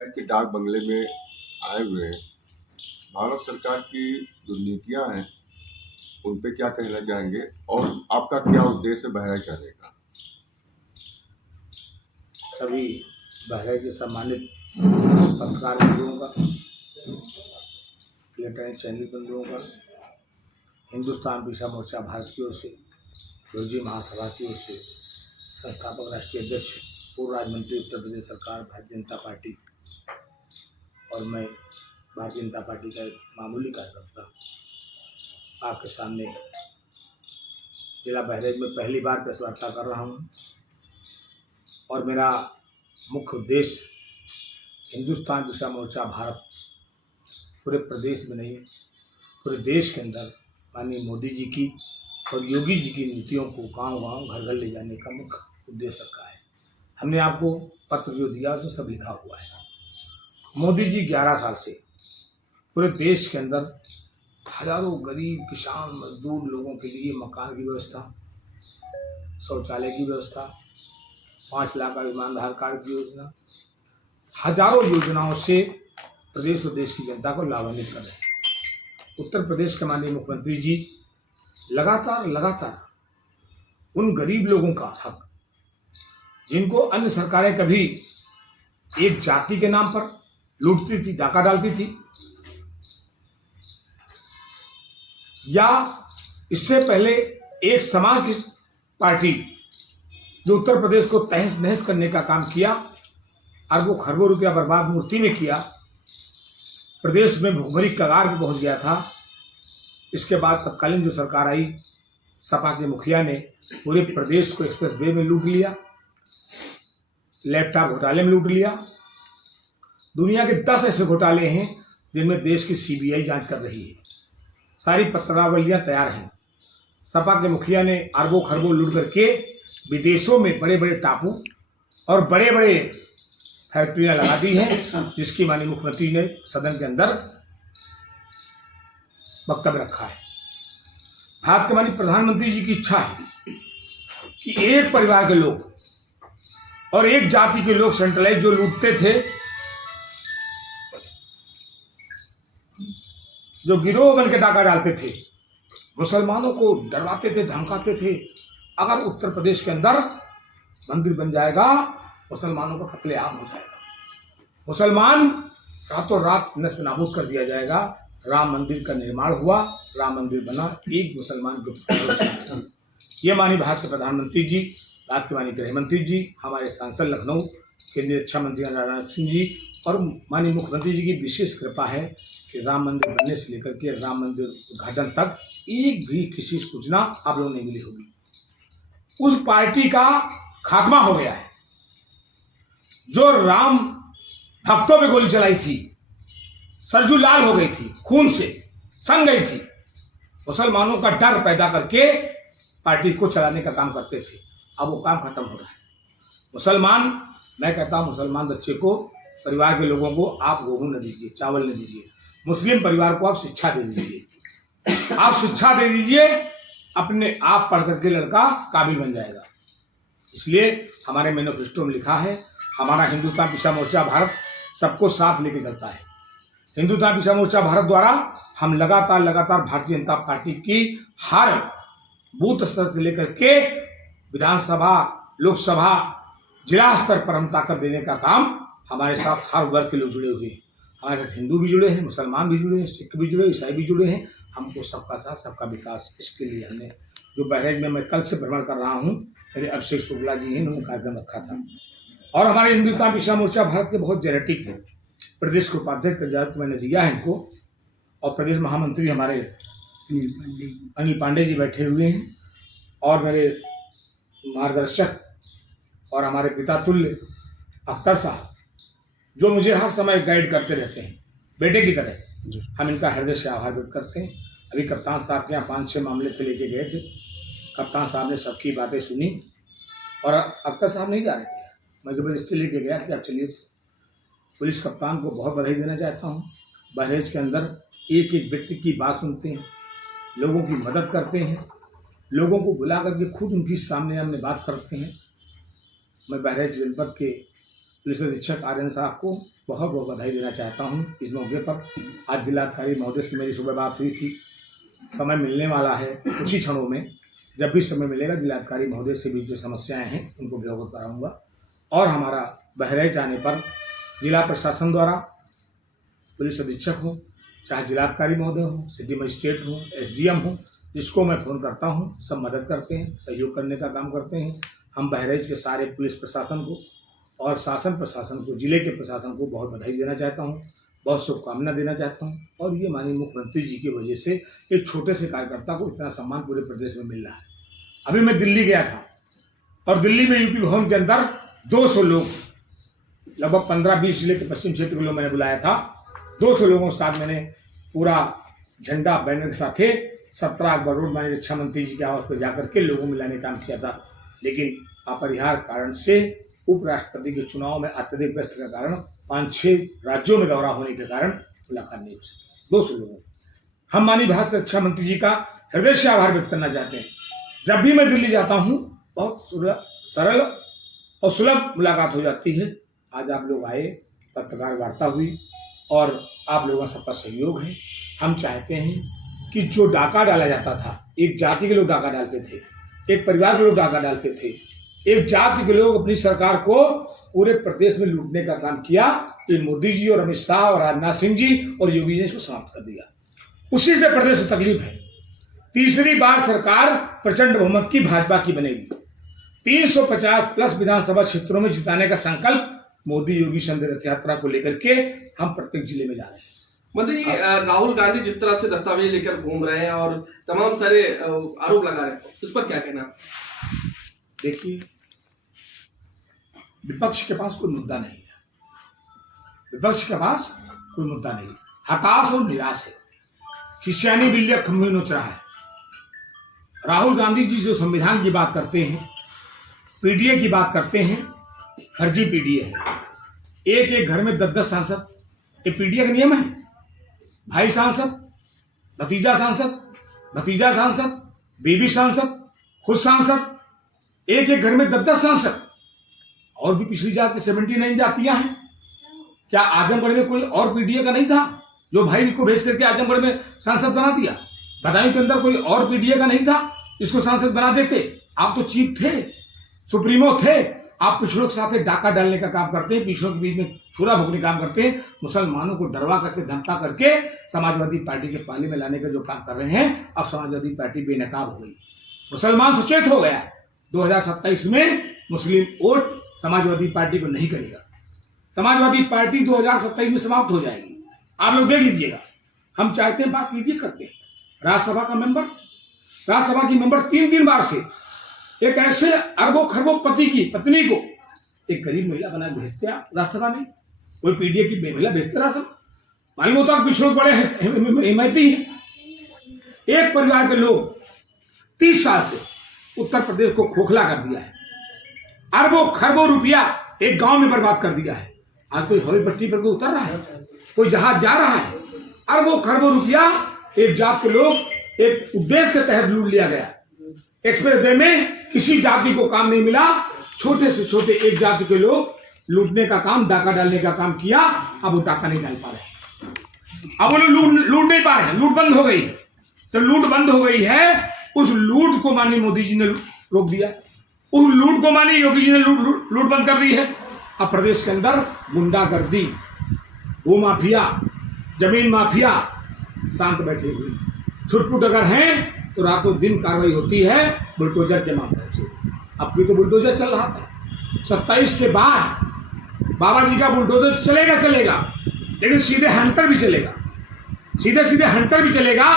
के डाक बंगले में आए हुए हैं। भारत सरकार की जो नीतियां हैं उन पे क्या कहना चाहेंगे और आपका क्या उद्देश्य है बहराइच आने का? सभी बहराइच के सम्मानित पत्रकार बंधुओं का, इलेक्ट्रॉनिक चैनल बंधुओं का, हिंदुस्तान पिछड़ा मोर्चा भारत की ओर से, रोजी महासभा की ओर से, संस्थापक राष्ट्रीय अध्यक्ष पूर्व राज्य मंत्री उत्तर प्रदेश सरकार भारतीय जनता पार्टी और मैं भारतीय जनता पार्टी का एक मामूली कार्यकर्ता आपके सामने जिला बहराइच में पहली बार प्रेस वार्ता कर रहा हूँ। और मेरा मुख्य उद्देश्य हिंदुस्तान पिछड़ा मोर्चा भारत पूरे प्रदेश में नहीं, पूरे देश के अंदर माननीय मोदी जी की और योगी जी की नीतियों को गांव-गांव, घर-घर ले जाने का मुख्य उद्देश्य रखा है। हमने आपको पत्र जो दिया उसमें सब लिखा हुआ है। मोदी जी 11 साल से पूरे देश के अंदर हजारों गरीब किसान मजदूर लोगों के लिए मकान की व्यवस्था, शौचालय की व्यवस्था, 5 लाख आयुष्मान आधार कार्ड की योजना, हजारों योजनाओं से प्रदेश और देश की जनता को लाभान्वित कर रहे हैं। उत्तर प्रदेश के माननीय मुख्यमंत्री जी लगातार उन गरीब लोगों का हक, जिनको अन्य सरकारें कभी एक जाति के नाम पर लूटती थी, डाका डालती थी, या इससे पहले एक समाज की पार्टी जो उत्तर प्रदेश को तहस नहस करने का काम किया, अरबों खरबों रुपया बर्बाद मूर्ति में किया, प्रदेश में भुखमरी कगार पर पहुंच गया था। इसके बाद तत्कालीन जो सरकार आई, सपा के मुखिया ने पूरे प्रदेश को एक्सप्रेस वे में लूट लिया, लैपटॉप घोटाले में लूट लिया। दुनिया के 10 ऐसे घोटाले हैं जिनमें देश की सीबीआई जांच कर रही है। सारी पत्रावलियां तैयार हैं। सपा के मुखिया ने अरबों खरबों लूट करके विदेशों में बड़े बड़े टापू और बड़े बड़े फैक्ट्रियां लगा दी हैं, जिसकी माननीय मुख्यमंत्री ने सदन के अंदर वक्तव्य रखा है। भारत के माननीय प्रधानमंत्री जी की इच्छा है कि एक परिवार के लोग और एक जाति के लोग सेंट्रलाइज जो लूटते थे, जो गिरोह बन के डाका डालते थे, मुसलमानों को डरवाते थे, धमकाते थे, अगर उत्तर प्रदेश के अंदर मंदिर बन जाएगा मुसलमानों का कत्लेआम हो जाएगा, मुसलमान रातों रात नष्ट नाबूद कर दिया जाएगा। राम मंदिर का निर्माण हुआ, राम मंदिर बना, एक मुसलमान को ये माननीय भारत के प्रधानमंत्री जी, भारत के माननीय गृह मंत्री जी, हमारे सांसद लखनऊ केंद्रीय रक्षा मंत्री राजनाथ सिंह जी और माननीय मुख्यमंत्री जी की विशेष कृपा है कि राम मंदिर बनने से लेकर के राम मंदिर उद्घाटन तक एक भी किसी सूचना आप लोगों नहीं मिली होगी। उस पार्टी का खात्मा हो गया है जो राम भक्तों पे गोली चलाई थी, सरजू लाल हो गई थी, खून से सन गई थी, मुसलमानों का डर पैदा करके पार्टी को चलाने का काम करते थे। अब वो काम खत्म हो रहा है। मुसलमान, मैं कहता हूँ मुसलमान बच्चे को, परिवार के लोगों को आप गेहूं न दीजिए, चावल न दीजिए। मुस्लिम परिवार को आप शिक्षा दे दीजिए, आप शिक्षा दे दीजिए, अपने आप पढ़ करके लड़का काबिल बन जाएगा। इसलिए हमारे मैनिफेस्टो में लिखा है, हमारा हिंदुस्तान पिछड़ा मोर्चा भारत सबको साथ लेके चलता है। हिंदुस्तान पिछड़ा मोर्चा भारत द्वारा हम लगातार भारतीय जनता पार्टी की हर बूथ स्तर से लेकर के विधानसभा, लोकसभा, जिला स्तर पर हम ताकत देने का काम, हमारे साथ हर वर्ग के लोग जुड़े हुए हैं। हमारे साथ हिंदू भी जुड़े हैं, मुसलमान भी जुड़े हैं, सिख भी जुड़े, ईसाई भी जुड़े हैं। हमको सबका साथ सबका विकास, इसके लिए हमने जो बहराइच में मैं कल से भ्रमण कर रहा हूँ, मेरे अभिषेक शुक्ला जी हैं, उन्होंने कार्यक्रम रखा था। और हमारे हिंदुस्तान पिछड़ा मोर्चा भारत के बहुत जेनेटिक है। प्रदेश के उपाध्यक्ष का इजाजत मैंने दिया है इनको, और प्रदेश महामंत्री हमारे अनिल पांडे जी बैठे हुए हैं, और मेरे मार्गदर्शक और हमारे पिता तुल्य अख्तर साहब, जो मुझे हर समय गाइड करते रहते हैं बेटे की तरह। हम इनका हृदय से आभार व्यक्त करते हैं। अभी कप्तान साहब के यहाँ 5-6 मामले थे, लेके गए थे। कप्तान साहब ने सबकी बातें सुनी और अख्तर साहब नहीं जा रहे थे, मैं ज़बरदस्ती लेके गया कि आप चलिए। पुलिस कप्तान को बहुत बधाई देना चाहता हूँ। बहराइच के अंदर एक एक व्यक्ति की बात सुनते हैं, लोगों की मदद करते हैं, लोगों को बुला करके खुद उनकी सामने बात करते हैं। मैं बहराइच जनपद के पुलिस अधीक्षक आर्यन साहब को बहुत बहुत बधाई देना चाहता हूँ इस मौके पर। आज जिलाधिकारी महोदय से मेरी सुबह बात हुई थी। समय मिलने वाला है कुछ ही क्षणों में, जब भी समय मिलेगा जिलाधिकारी महोदय से भी जो समस्याएं हैं उनको भी अवगत कराऊंगा। और हमारा बहराइच आने पर जिला प्रशासन द्वारा पुलिस अधीक्षक हो, चाहे जिलाधिकारी महोदय हो, सिटी मजिस्ट्रेट हो, SDM हो, जिसको मैं फ़ोन करता हूँ सब मदद करते हैं, सहयोग करने का काम करते हैं। हम बहराइच के सारे पुलिस प्रशासन को और शासन प्रशासन को, जिले के प्रशासन को बहुत बधाई देना चाहता हूँ, बहुत शुभकामना देना चाहता हूँ। और ये माननीय मुख्यमंत्री जी की वजह से एक छोटे से कार्यकर्ता को इतना सम्मान पूरे प्रदेश में मिल रहा है। अभी मैं दिल्ली गया था और दिल्ली में यूपी भवन के अंदर 200 लोग, लगभग 15-20 जिले के पश्चिम क्षेत्र के लोग मैंने बुलाया था। 200 लोगों के साथ मैंने पूरा झंडा बैनर के साथ थे 17 अकबर रोड माननीय रक्षा मंत्री जी के आवास पर जाकर के लोगों में लाने का काम किया था। लेकिन अपरिहार्य कारण से उपराष्ट्रपति के चुनाव में अत्यधिक व्यस्त के कारण 5-6 राज्यों में दौरा होने के कारण मुलाकात नहीं हो सकी 200 लोगों। हम माननीय भारत रक्षा मंत्री जी का हृदय से आभार व्यक्त करना चाहते हैं। जब भी मैं दिल्ली जाता हूँ बहुत सरल और सुलभ मुलाकात हो जाती है। आज आप लोग आए, पत्रकार वार्ता हुई और आप लोगों का सबका सहयोग है। हम चाहते हैं कि जो डाका डाला जाता था, एक जाति के लोग डाका डालते थे, एक परिवार के लोग डाका डालते थे, एक जाति के लोग अपनी सरकार को पूरे प्रदेश में लूटने का काम किया। तो मोदी जी और अमित शाह और राजनाथ सिंह जी और योगी जी ने इसको समाप्त कर दिया। उसी से प्रदेश को तकलीफ है। तीसरी बार सरकार प्रचंड बहुमत की भाजपा की बनेगी। 350+ विधानसभा क्षेत्रों में जिताने का संकल्प मोदी योगी संधि रथ यात्रा को लेकर के हम प्रत्येक जिले में जा रहे हैं। मंत्री जी, राहुल गांधी जिस तरह से दस्तावेज लेकर घूम रहे हैं और तमाम सारे आरोप लगा रहे हैं, उस पर क्या कहना? देखिए, विपक्ष के पास कोई मुद्दा नहीं है। विपक्ष के पास कोई मुद्दा नहीं, हताश और निराश है। खिसियानी बिल्ली खम्भे नोच रहा है। राहुल गांधी जी जो संविधान की बात करते हैं, पीडीए की बात करते हैं, फर्जी पीडीए है। एक घर में 10-10 सांसद, ये पीडीए का नियम है। भाई सांसद, भतीजा सांसद, बीबी सांसद, खुद सांसद, एक घर में 10-10 सांसद। और भी पिछली जात की 79 जातियां हैं। क्या आजमगढ़ में कोई और पीडीए का नहीं था जो भाई को भेज करके आजमगढ़ में सांसद बना दिया? बदायूं के अंदर कोई और पीडीए का नहीं था, इसको सांसद बना देते। आप तो चीफ थे, सुप्रीमो थे। आप पिछड़ों के साथ डाका डालने का काम करते हैं, पिछड़ों के बीच में छुरा भोगने का काम करते हैं, मुसलमानों को डरवा करके, धमका करके समाजवादी पार्टी के पाले में लाने का जो काम कर रहे हैं। अब समाजवादी पार्टी बेनकाब हो गई, मुसलमान सचेत हो गया। 2027 में मुस्लिम वोट समाजवादी पार्टी को नहीं करेगा। समाजवादी पार्टी 2027 में समाप्त हो जाएगी। आप लोग देख लीजिएगा। हम चाहते हैं, बात कीजिए, करते हैं। राज्यसभा की मेंबर 3 बार से एक ऐसे अरबों खरबों पति की पत्नी को एक गरीब महिला बना भेजते हैं राज्यसभा में। कोई पीडीए की महिला भेजते राज्यसभा? मालूम होता है पिछड़ों बड़े हिमायती हैं। एक परिवार के लोग 30 साल से उत्तर प्रदेश को खोखला कर दिया है। अरबों खरबों रुपया एक गांव में बर्बाद कर दिया है। आज कोई हवाई पट्टी पर कोई उतर रहा है, कोई जहाज जा रहा है। अरबों खरबों रुपया एक जात के लोग एक उद्देश्य के तहत लूट लिया गया। एक्सप्रेस वे में किसी जाति को काम नहीं मिला। छोटे से छोटे एक जाति के लोग लूटने का काम, डाका डालने का काम किया। अब वो डाका नहीं डाल पा रहे, अब वो लूट नहीं पा रहे, लूट बंद हो गई है। तो लूट बंद हो गई है, उस लूट को माननीय मोदी जी ने रोक दिया। उस लूट को माननीय योगी जी ने लूट बंद कर दी है। अब प्रदेश के अंदर गुंडागर्दी, वो माफिया, जमीन माफिया शांत बैठे हुए। छुटपुट अगर हैं तो रातों दिन कार्रवाई होती है बुलडोजर के माध्यम से। अब भी तो बुलडोजर चल रहा था। 27 के बाद बाबा जी का बुलडोजर चलेगा, लेकिन सीधे हंटर भी चलेगा, सीधे हंटर भी चलेगा।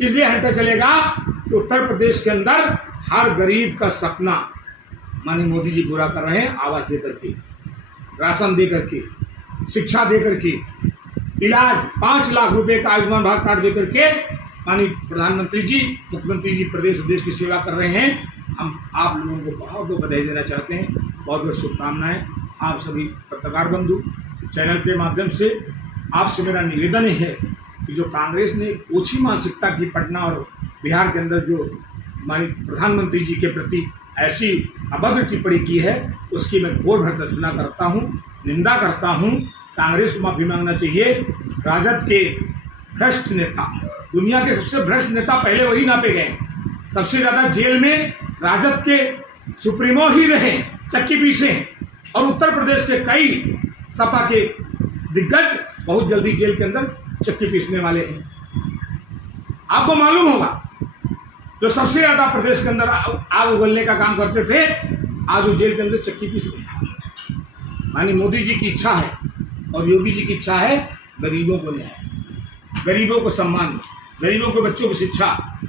इसलिए हंटर चलेगा कि उत्तर प्रदेश के अंदर हर गरीब का सपना माननीय मोदी जी पूरा कर रहे हैं। आवास देकर के, राशन देकर के, शिक्षा देकर के, इलाज 5 लाख रुपए का आयुष्मान भारत कार्ड देकर के माननीय प्रधानमंत्री जी, मुख्यमंत्री जी प्रदेश की सेवा कर रहे हैं। हम आप लोगों को बहुत बहुत बधाई देना चाहते हैं, बहुत बहुत शुभकामनाएं। आप सभी पत्रकार बंधु चैनल के माध्यम से आपसे मेरा निवेदन है कि जो कांग्रेस ने ओछी मानसिकता की पटना और बिहार के अंदर जो माननीय प्रधानमंत्री जी के प्रति ऐसी अभद्र टिप्पणी की है, उसकी मैं घोर भर्त्सना करता हूँ। निंदा करता हूँ। कांग्रेस को माफी मांगना चाहिए। राजद के भ्रष्ट नेता, दुनिया के सबसे भ्रष्ट नेता पहले वही नापे गए। सबसे ज्यादा जेल में राजद के सुप्रीमो ही रहे, चक्की पीसे हैं। और उत्तर प्रदेश के कई सपा के दिग्गज बहुत जल्दी जेल के अंदर चक्की पीसने वाले हैं। आपको मालूम होगा, जो सबसे ज्यादा प्रदेश के अंदर आग उगलने का काम करते थे, आज वो जेल के अंदर चक्की पीस रहे हैं। माननीय मोदी जी की इच्छा है और योगी जी की इच्छा है गरीबों को न्याय, गरीबों को सम्मान, गरीबों के बच्चों की शिक्षा,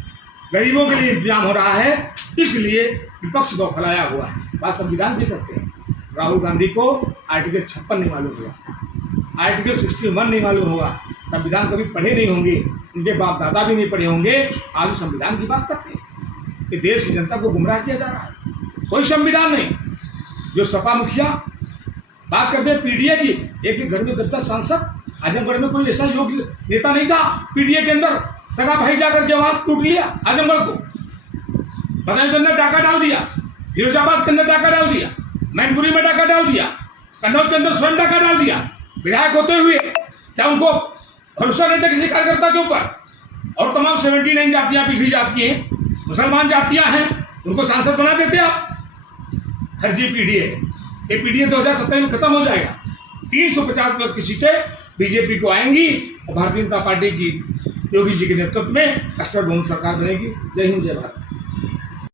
गरीबों के लिए इंतजाम हो रहा है। इसलिए विपक्ष बौखलाया हुआ है। बात संविधान की करते हैं। राहुल गांधी को आर्टिकल 56 नहीं मालूम हुआ, आर्टिकल 61 नहीं मालूम हुआ, संविधान कभी पढ़े नहीं होंगे, उनके बाप दादा भी नहीं पढ़े होंगे। आज संविधान की बात करते हैं कि देश की जनता को गुमराह किया जा रहा है। कोई संविधान नहीं। जो सपा मुखिया बात करते हैं पीडीए की, एक घर में 10-10 सांसद। आजमगढ़ में कोई ऐसा योग्य नेता नहीं था पीडीए के अंदर, सगा भाई जाकर के आवाज टूट लिया आजमगढ़ को, बदायूं के अंदर डाका डाल दिया, फिरोजाबाद के अंदर डाका डाल दिया, मैनपुरी में डाका डाल दिया, कन्नौज के अंदर स्वयं डाका डाल दिया। विधायक होते हुए क्या उनको भरोसा नहीं था किसी कार्यकर्ता के ऊपर? और तमाम 79 जातियां पिछड़ी जाती हैं, मुसलमान जातियां हैं, उनको सांसद बना देते आप। फर्जी पीडीए है। ये पीडीए 2027 में खत्म हो जाएगा। 350 प्लस की सीटें बीजेपी को आएंगी और भारतीय जनता पार्टी की योगी जी के नेतृत्व में कष्टों बहुमत सरकार बनेगी। जय हिंद, जय भारत।